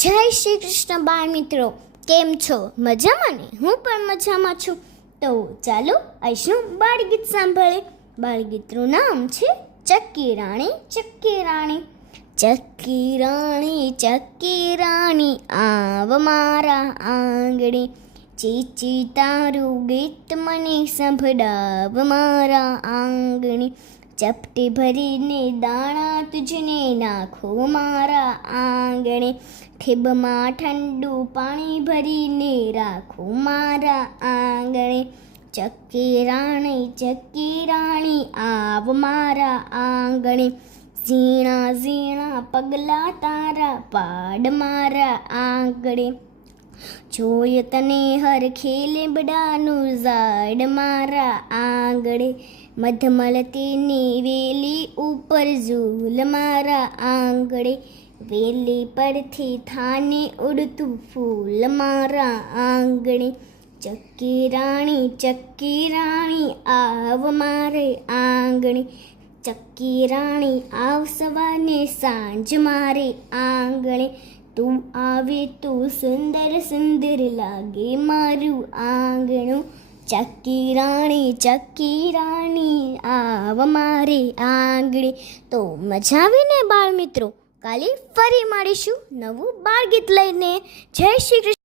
જય શ્રી કૃષ્ણ બાળ મિત્રો, કેમ છો? મજામાં ને? હું પણ મજામાં છું. તો ચાલો આજનું બાળગીત સાંભળીએ. બાળગીતનું નામ છે ચક્કી રાણી ચક્કી રાણી. ચક્કી રાણી ચક્કી રાણી આવ મારા આંગણે, ચીચી તારું ગીત મને સંભળાવ મારા આંગણે. ચપટી ભરીને દાણા તુજને નાખો મારા આંગણે, ઠેબમાં ઠંડુ પાણી ભરીને રાખો મારા આંગણે. ચક્કી રાણી આવ મારા આંગણે, ઝીણા ઝીણા પગલાં તારા પાડ મારા આંગણે. જોય તને હરખે લીમડાનું ઝાડ મારા આંગણે, મધમલતીની વેલી ઉપર ઝૂલ મારા આંગણે. વેલી પરથી થાને ઉડતું ફૂલ મારા આંગણે. ચક્કી રાણી આવ મારે આંગણે, ચક્કી રાણી આવ સવારને સાંજ મારે આંગણે. તું આવે તો સુંદર સુંદર લાગે મારું આંગણું. ચક્કી રાણી આવ મારે આંગણે. તો મજા આવીને બાળ મિત્રો? કાલે ફરી મળીશું નવું બાળગીત લઈને. જય શ્રી કૃષ્ણ.